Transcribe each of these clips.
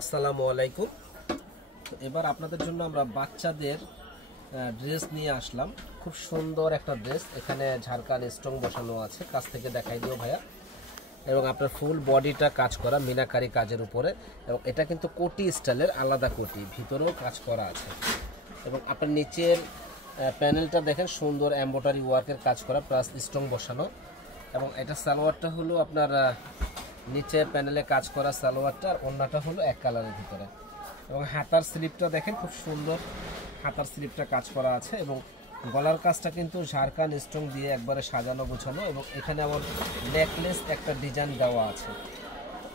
আসসালামু আলাইকুম। এবার আপনাদের জন্য আমরা বাচ্চাদের ড্রেস নিয়ে আসলাম। খুব সুন্দর একটা ড্রেস, এখানে ঝাড়খান স্টোন বসানো আছে, কাছ থেকে দেখাই দিও ভাইয়া। এবং আপনার ফুল বডিটা কাজ করা মিনাকারি কাজের উপরে, এবং এটা কিন্তু কোটি স্টাইলের, আলাদা কোটি, ভিতরেও কাজ করা আছে। এবং আপনার নিচের প্যানেলটা দেখেন সুন্দর এমব্রয়ডারি ওয়ার্কের কাজ করা প্লাস স্টোন বসানো। এবং এটা সালোয়ারটা হলো আপনার নিচে প্যানেলে কাজ করা সালোয়ারটা, আর ওন্নাটা হলো এক কালারের ভিতরে। এবং হাতার স্লিপটা দেখেন খুব সুন্দর, হাতার স্লিপটা কাজ করা আছে। এবং গলার কাজটা কিন্তু ঝাড়খান স্টোন দিয়ে একবারে সাজানো গোছানো। এবং এখানে আমার নেকলেস একটা ডিজাইন দেওয়া আছে।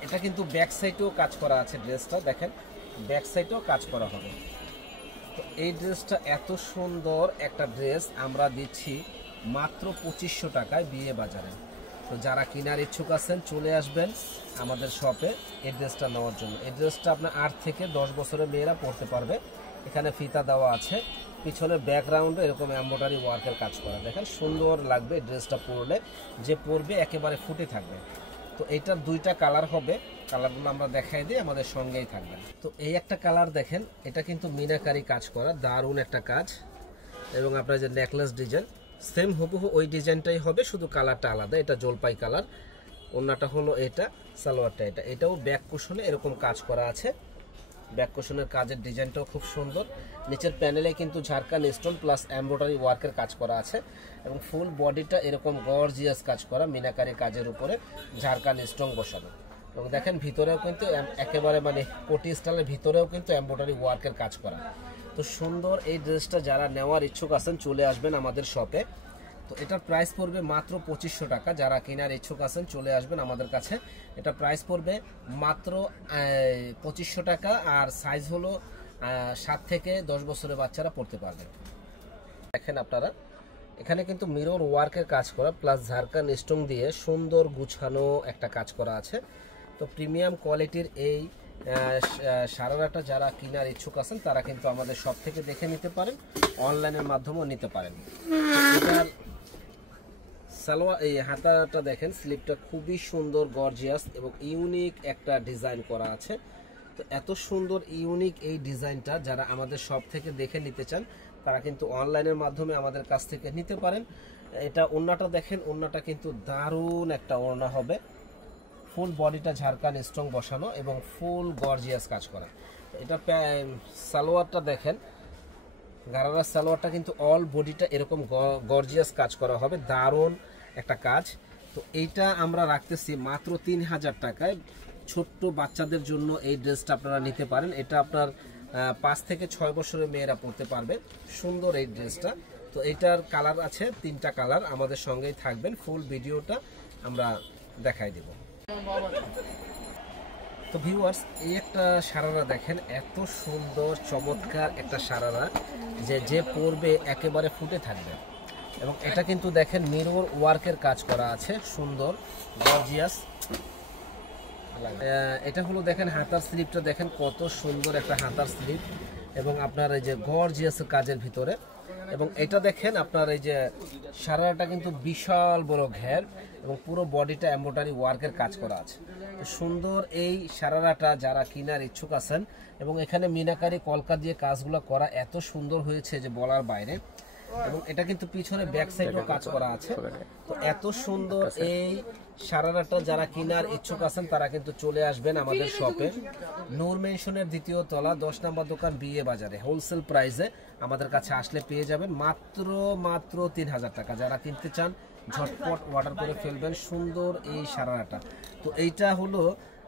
এটা কিন্তু ব্যাক সাইডেও কাজ করা আছে, ড্রেসটা দেখেন ব্যাক সাইডেও কাজ করা হবে। তো এই ড্রেসটা এত সুন্দর একটা ড্রেস আমরা দিচ্ছি মাত্র 2500 টাকায় বিয়ে বাজারে। তো যারা কেনার ইচ্ছুক আছেন চলে আসবেন আমাদের শপে এই ড্রেসটা নেওয়ার জন্য। এই ড্রেসটা আপনার 8 থেকে 10 বছরের মেয়েরা পরতে পারবে। এখানে ফিতা দেওয়া আছে, পিছনের ব্যাকগ্রাউন্ডে এরকম এমব্রয়ডারি ওয়ার্কের কাজ করা, দেখেন সুন্দর লাগবে ড্রেসটা পরলে, যে পরবে একেবারে ফুটে থাকবে। তো এইটার দুইটা কালার হবে, কালারগুলো আমরা দেখাই দিই, আমাদের সঙ্গেই থাকবেন। তো এই একটা কালার দেখেন, এটা কিন্তু মিনাকারি কাজ করা, দারুণ একটা কাজ। এবং আপনার যে নেকলেস ডিজাইন সেম হুবহু ওই ডিজাইনটাই হবে, শুধু কালারটা আলাদা। এটা জলপাই কালার, ওন্নাটা হলো এটা, সালোয়ারটা এটা। এটাও ব্যাক কুশনে এরকম কাজ করা আছে, ব্যাক কুশনের কাজের ডিজাইনটাও খুব সুন্দর। নিচের প্যানেলে কিন্তু ঝাড়খান স্টোন প্লাস এমব্রয়ডারি ওয়ার্কের কাজ করা আছে। এবং ফুল বডিটা এরকম গর্জিয়াস কাজ করা মিনাকারি কাজের উপরে ঝাড়খান স্টোন বসানো। এবং দেখেন ভিতরেও কিন্তু একেবারে মানে কোটি স্টাইলের ভিতরেও কিন্তু এমব্রয়ডারি ওয়ার্কের কাজ করা। তো সুন্দর এই ড্রেসটা যারা নেওয়ার ইচ্ছুক আছেন চলে আসবেন আমাদের শপে। তো এটার প্রাইস পড়বে মাত্র 2500 টাকা। যারা কেনার ইচ্ছুক আছেন চলে আসবেন আমাদের কাছে। এটা প্রাইস পড়বে মাত্র 2500 টাকা। আর সাইজ হলো 7 থেকে 10 বছরের বাচ্চারা পড়তে পারবে। দেখেন আপনারা এখানে কিন্তু মিরর ওয়ার্কের কাজ করা প্লাস ঝাড়খান স্টোন দিয়ে সুন্দর গুছানো একটা কাজ করা আছে। তো প্রিমিয়াম কোয়ালিটির এই সারারাটা যারা কেনার ইচ্ছুক আছেন তারা কিন্তু আমাদের শপ থেকে দেখে নিতে পারেন, অনলাইনের মাধ্যমেও নিতে পারেন। এটার সালোয়ার এই হাতাটা দেখেন, স্লিপটা খুবই সুন্দর গর্জিয়াস এবং ইউনিক একটা ডিজাইন করা আছে। তো এত সুন্দর ইউনিক এই ডিজাইনটা যারা আমাদের শপ থেকে দেখে নিতে চান তারা কিন্তু অনলাইনের মাধ্যমে আমাদের কাছ থেকে নিতে পারেন। এটা ওড়নাটা দেখেন, ওড়নাটা কিন্তু দারুণ একটা ওড়না হবে, ফুল বডিটা ঝাড়খান স্টোন বসানো এবং ফুল গর্জিয়াস কাজ করা। এটা সালোয়ারটা দেখেন, গারারা সালোয়ারটা কিন্তু অল বডিটা এরকম গর্জিয়াস কাজ করা হবে, দারুণ একটা কাজ। তো এইটা আমরা রাখতেছি মাত্র 3000 টাকায়। ছোট্ট বাচ্চাদের জন্য এই ড্রেসটা আপনারা নিতে পারেন। এটা আপনার 5 থেকে 6 বছরের মেয়েরা পরতে পারবে, সুন্দর এই ড্রেসটা। তো এইটার কালার আছে 3টা কালার, আমাদের সঙ্গেই থাকবেন, ফুল ভিডিওটা আমরা দেখাই দেব। তো ভিউয়ার্স এই একটা সারারা দেখেন, এত সুন্দর চমৎকার একটা সারারা, যে পরবে একেবারে ফুটে থাকবে। এবং এটা কিন্তু দেখেন মিরর ওয়ার্কের কাজ করা আছে, সুন্দর গর্জিয়াস। এটা হলো দেখেন হাতার স্লিপটা দেখেন কত সুন্দর একটা হাতার স্লিপ, এবং আপনার এই যে গর্জিয়াস কাজের ভিতরে। এবং এটা দেখেন আপনার এই যে সারাটা কিন্তু বিশাল বড় ঘের এবং পুরো বডিটা এমব্রয়ডারি ওয়ার্কের কাজ করা আছে। সুন্দর এই সারারাটা যারা কেনার ইচ্ছুক আছেন, এবং এখানে মিনাকারি কলকা দিয়ে কাজগুলো করা এত সুন্দর হয়েছে যে বলার বাইরে। এবং এটা কিন্তু পিছনে ব্যাক সাইডেও কাজ করা আছে। তো এত সুন্দর এই সারারাটা যারা কেনার ইচ্ছুক আছেন তারা কিন্তু চলে আসবেন আমাদের শপে, নূর মেনশনের 2য় তলা 10 নম্বর দোকান বিয়ে বাজারে। হোলসেল প্রাইসে আমাদের কাছে আসলে পেয়ে যাবেন মাত্র 3000 টাকা। যারা কিনতে চান ঝটপট অর্ডার করে ফেলবেন সুন্দর এই সারারাটা। তো এইটা হলো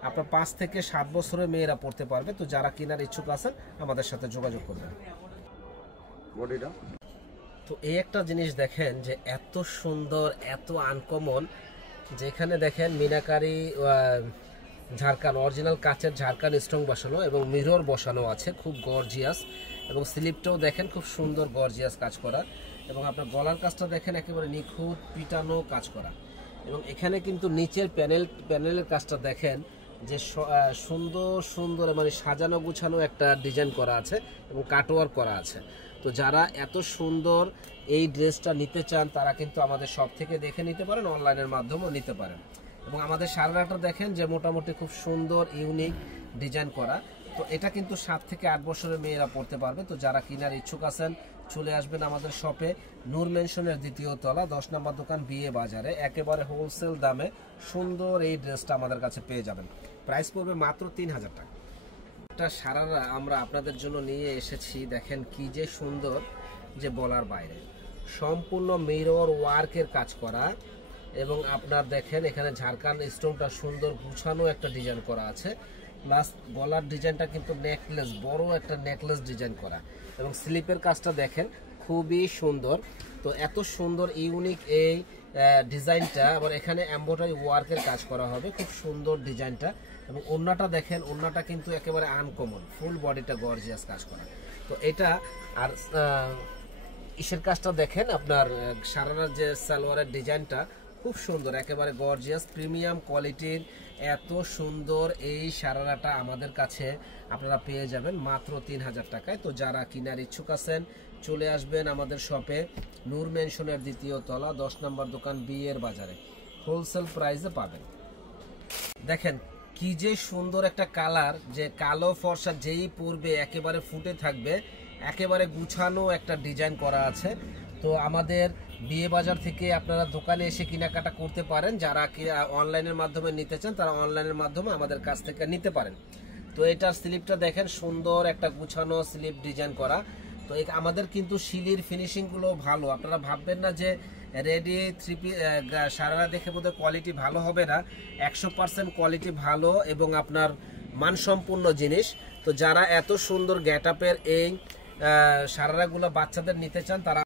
আপনার 5 থেকে 7 বছরের মেয়েরা পড়তে পারবে। তো যারা কেনার ইচ্ছুক আছেন আমাদের সাথে যোগাযোগ করবেন। তো এই একটা জিনিস দেখেন যে এত সুন্দর, এত আনকমন, যেখানে দেখেন মিনাকারি ঝাড়খান অরিজিনাল কাচের ঝাড়খান স্টোন বসানো এবং মিরর বসানো আছে, খুব গর্জিয়াস। এবং স্লিপটাও দেখেন খুব সুন্দর গর্জিয়াস কাজ করা। এবং আপনার গলার কাজটা দেখেন একেবারে নিখুঁত পিটানো কাজ করা। এবং এখানে কিন্তু নিচের প্যানেলের কাজটা দেখেন যে সুন্দর মানে সাজানো গুছানো একটা ডিজাইন করা আছে এবং কাটওয়ার্ক করা আছে। তো যারা এত সুন্দর এই ড্রেসটা নিতে চান তারা কিন্তু আমাদের শপ থেকে দেখে নিতে পারেন, অনলাইনের মাধ্যমেও নিতে পারেন। এবং আমাদের সারারাটা দেখেন যে মোটামুটি খুব সুন্দর ইউনিক ডিজাইন করা। তো এটা কিন্তু 7 থেকে 8 বছরের মেয়েরা পড়তে পারবে। তো যারা কেনার ইচ্ছুক আছেন চলে আসবেন আমাদের শপে, নূর মেনশনের 2য় তলা, 10 নম্বর দোকান, বিয়ে বাজারে। একেবারে হোলসেল দামে সুন্দর এই ড্রেসটা আমাদের কাছে পেয়ে যাবেন। প্রাইস পড়বে মাত্র 3000 টাকা। একটা সারারা আমরা আপনাদের জন্য নিয়ে এসেছি, দেখেন কি যে সুন্দর, যে বলার বাইরে। সম্পূর্ণ মিরর ওয়ার্কের কাজ করা এবং আপনার দেখেন এখানে ঝাড়খান্ড স্টোনটা সুন্দর গুছানো একটা ডিজাইন করা আছে। প্লাস গলার ডিজাইনটা কিন্তু নেকলেস, বড় একটা নেকলেস ডিজাইন করা, এবং স্লিপের কাজটা দেখেন খুবই সুন্দর। তো এত সুন্দর ইউনিক এই ডিজাইনটা, আবার এখানে এমব্রয়ডারি ওয়ার্কের কাজ করা হবে, খুব সুন্দর ডিজাইনটা। এবং ওড়নাটা দেখেন, ওড়নাটা কিন্তু একেবারে আনকমন, ফুল বডিটা গর্জিয়াস কাজ করা। তো এটা আর ইসের কাজটা দেখেন, আপনার সারারার যে সালোয়ারের ডিজাইনটা খুব সুন্দর, একেবারে গর্জিয়াস প্রিমিয়াম কোয়ালিটির। এত সুন্দর এই সারারাটা আমাদের কাছে আপনারা পেয়ে যাবেন মাত্র 3000 টাকায়। তো যারা কেনার ইচ্ছুক আছেন চলে আসবেন আমাদের শপে, নূর মেনশনের 2য় তলা, 10 নম্বর দোকান, বিয়ের বাজারে। হোলসেল প্রাইসে পাবেন। দেখেন কি যে সুন্দর একটা কালার, যে কালো ফর্সা যেই পরবে একেবারে ফুটে থাকবে, একেবারে গুছানো একটা ডিজাইন করা আছে। তো আমাদের বিয়ে বাজার থেকে আপনারা দোকানে এসে কেনাকাটা করতে পারেন। যারা অনলাইনের মাধ্যমে নিতে চান তারা অনলাইনের মাধ্যমে আমাদের কাছ থেকে নিতে পারেন। তো এটার স্লিপটা দেখেন, সুন্দর একটা গুছানো স্লিপ ডিজাইন করা। তো আমাদের কিন্তু শিলির ফিনিশিংগুলো ভালো, আপনারা ভাববেন না যে রেডি সারারা দেখে বোধহয় কোয়ালিটি ভালো হবে না। 100% কোয়ালিটি ভালো এবং আপনার মানসম্পন্ন জিনিস। তো যারা এত সুন্দর গেট আপের এই সারারাগুলো বাচ্চাদের নিতে চান তারা